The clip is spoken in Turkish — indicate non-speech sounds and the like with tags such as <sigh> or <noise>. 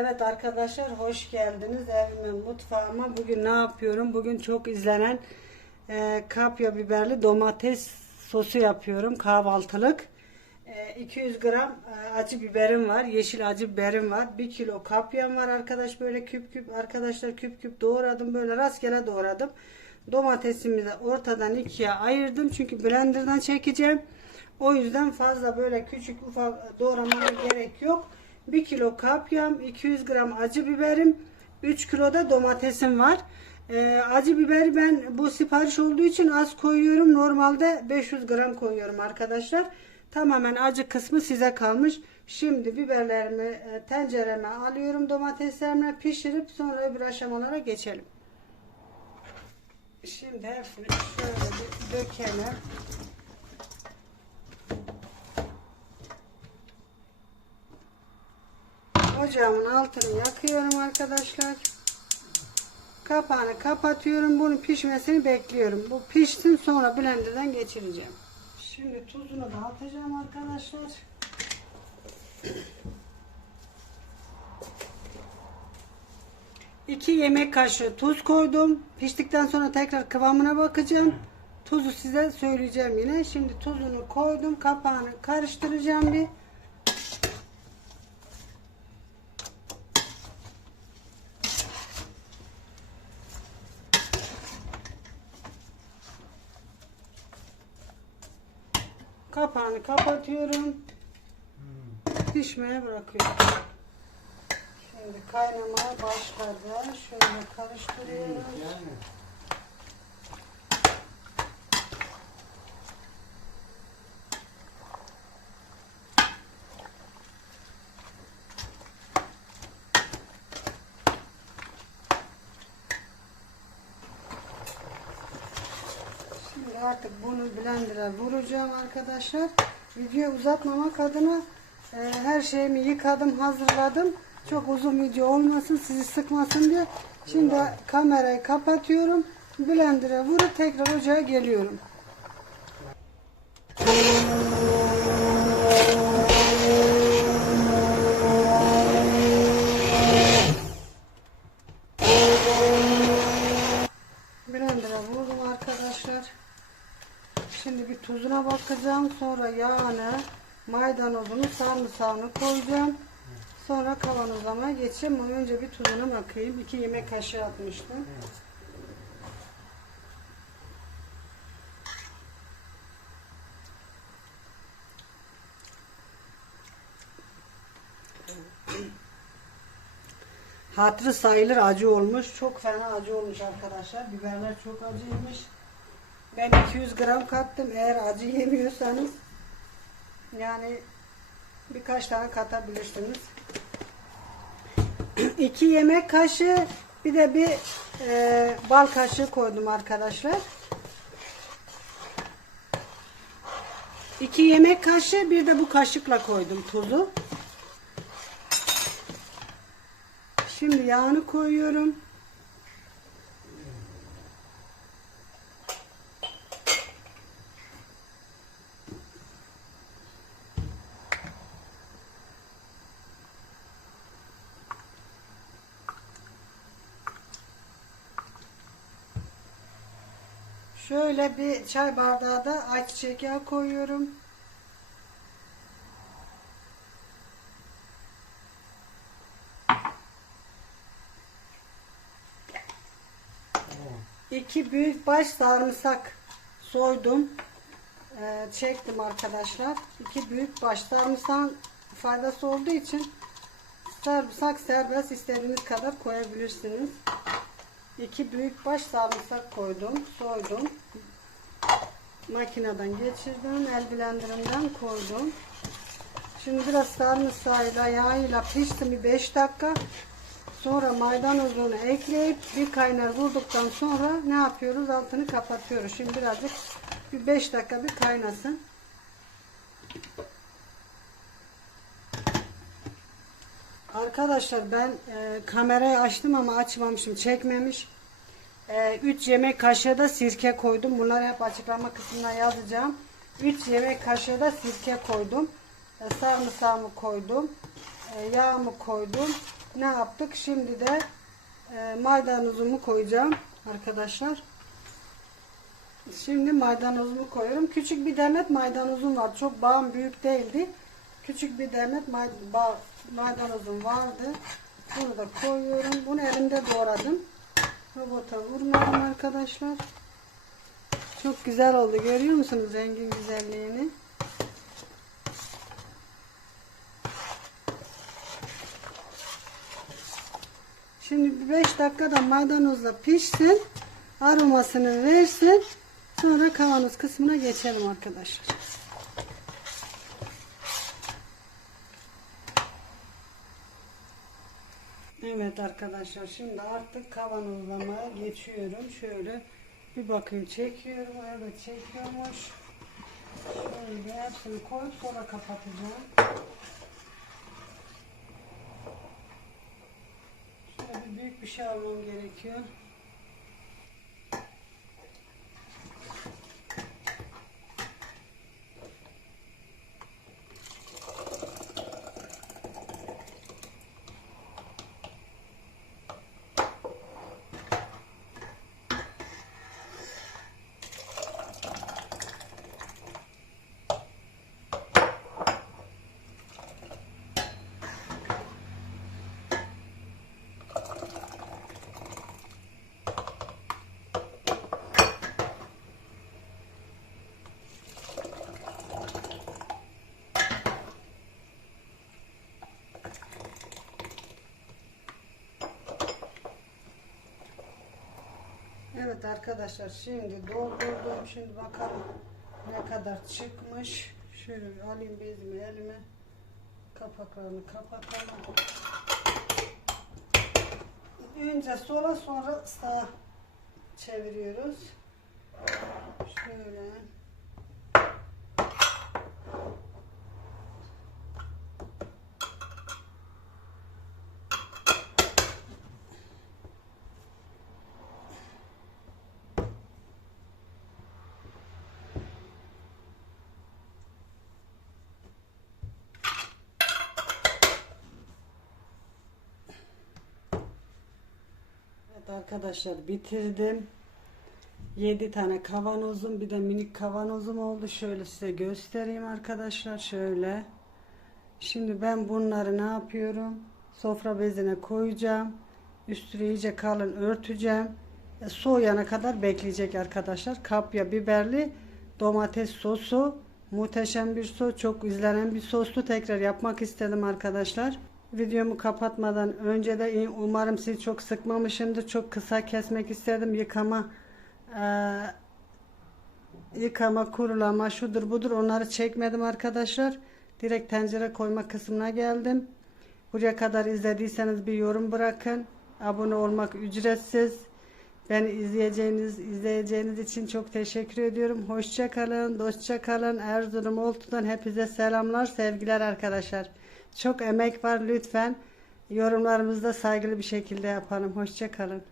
Evet arkadaşlar hoş geldiniz evime mutfağıma. Bugün ne yapıyorum? Bugün çok izlenen e, kapya biberli domates sosu yapıyorum kahvaltılık. E, 200 gram e, acı biberim var. Yeşil acı biberim var. 1 kilo kapyam var arkadaş. Böyle küp küp arkadaşlar küp küp doğradım. Böyle rastgele doğradım. Domatesimi de ortadan ikiye ayırdım. Çünkü blenderdan çekeceğim. O yüzden fazla böyle küçük ufak doğramaya gerek yok. 1 kilo kapyam, 200 gram acı biberim, 3 kilo da domatesim var. Ee, acı biberi ben bu sipariş olduğu için az koyuyorum. Normalde 500 gram koyuyorum arkadaşlar. Tamamen acı kısmı size kalmış. Şimdi biberlerimi e, tencereme alıyorum domateslerimi pişirip sonra öbür aşamalara geçelim. Şimdi hepsini şöyle bir dökelim. Ocağımın altını yakıyorum arkadaşlar. Kapağını kapatıyorum. Bunun pişmesini bekliyorum. Bu pişsin sonra blenderdan geçireceğim. Şimdi tuzunu da atacağım arkadaşlar. İki yemek kaşığı tuz koydum. Piştikten sonra tekrar kıvamına bakacağım. Tuzu size söyleyeceğim yine. Şimdi tuzunu koydum. Kapağını karıştıracağım bir. Kapağını kapatıyorum. Pişmeye bırakıyorum. Şimdi kaynamaya başladı. Şöyle karıştırıyorum. Şimdi artık bunu blender'a vuracağım arkadaşlar. Video uzatmamak adına e, her şeyimi yıkadım, hazırladım. Çok uzun video olmasın, sizi sıkmasın diye. Şimdi kamerayı kapatıyorum. Blender'a vurup tekrar ocağa geliyorum. Blender'a vurdum arkadaşlar. Şimdi bir tuzuna bakacağım. Sonra yağını, maydanozunu, sarımsağını koyacağım. Sonra kavanozlamaya geçeceğim. Ama önce bir tuzuna bakayım. 2 yemek kaşığı atmıştım. Hatırı sayılır acı olmuş. Çok fena acı olmuş arkadaşlar. Biberler çok acıymış. Ben 200 gram kattım. Eğer acı yemiyorsanız yani birkaç tane katabilirsiniz. <clears throat> 2 yemek kaşığı bir de bir e, bal kaşığı koydum arkadaşlar. 2 yemek kaşığı bir de bu kaşıkla koydum tuzu. Şimdi yağını koyuyorum. Şöyle bir çay bardağı da ayçiçek yağı koyuyorum. İki büyük baş sarımsak soydum. Ee, çektim arkadaşlar. İki büyük baş sarımsağın faydası olduğu için sarımsak serbest istediğiniz kadar koyabilirsiniz. İki büyük baş sarımsak koydum. Soydum. Makineden geçirdim. El blenderından koydum. Şimdi biraz sarımsağıyla yağıyla pişti bir 5 dakika. Sonra maydanozunu ekleyip bir kaynar vurduktan sonra ne yapıyoruz? Altını kapatıyoruz. Şimdi birazcık bir 5 dakika bir kaynasın. Arkadaşlar ben e, kamerayı açtım ama açmamışım. Çekmemiş. 3 yemek kaşığı da sirke koydum. Bunları hep açıklama kısmına yazacağım. 3 yemek kaşığı da sirke koydum. E, sarımsağımı koydum. E, yağımı koydum. ne yaptık? Şimdi de e, maydanozumu koyacağım arkadaşlar. Şimdi maydanozumu koyuyorum. Küçük bir demet maydanozum var. Çok bağım büyük değildi. Küçük bir demet maydanozum vardı. Bunu da koyuyorum. Bunu elimde doğradım. Robota vurmadım arkadaşlar. Çok güzel oldu. Görüyor musunuz rengin güzelliğini? Şimdi 5 dakikada maydanozla pişsin. Aromasını versin. Sonra kavanoz kısmına geçelim arkadaşlar. Evet arkadaşlar şimdi artık kavanozlamaya geçiyorum. Şöyle bir bakayım çekiyorum. Evet çekiyormuş. Şöyle hepsini koyup sonra kapatacağım. Şöyle bir büyük bir şey almam gerekiyor. Evet arkadaşlar şimdi doldurdum. Şimdi bakalım ne kadar çıkmış. Şöyle alayım bezimi elime. Kapaklarını kapatalım. Önce sola sonra sağa çeviriyoruz. Şöyle. Evet arkadaşlar bitirdim. 7 tane kavanozum bir de minik kavanozum oldu. Şöyle size göstereyim arkadaşlar. Şöyle. Şimdi ben bunları ne yapıyorum? Sofra bezine koyacağım. Üstüne iyice kalın örteceğim. E, soğuyana kadar bekleyecek arkadaşlar. Kapya biberli domates sosu. Muhteşem bir sos. Çok izlenen bir sostu. Tekrar yapmak istedim arkadaşlar. Videomu kapatmadan önce de umarım sizi çok sıkmamışımdır. Çok kısa kesmek istedim. Yıkama eee, yıkama, kurulama, şudur budur onları çekmedim arkadaşlar. Direkt tencere koyma kısmına geldim. Buraya kadar izlediyseniz bir yorum bırakın. Abone olmak ücretsiz. Beni izleyeceğiniz, izleyeceğiniz için çok teşekkür ediyorum. Hoşça kalın, dostça kalın. Erzurum Oltu'dan hepinize selamlar, sevgiler arkadaşlar. Çok emek var lütfen. Yorumlarımızda saygılı bir şekilde yapalım. Hoşça kalın.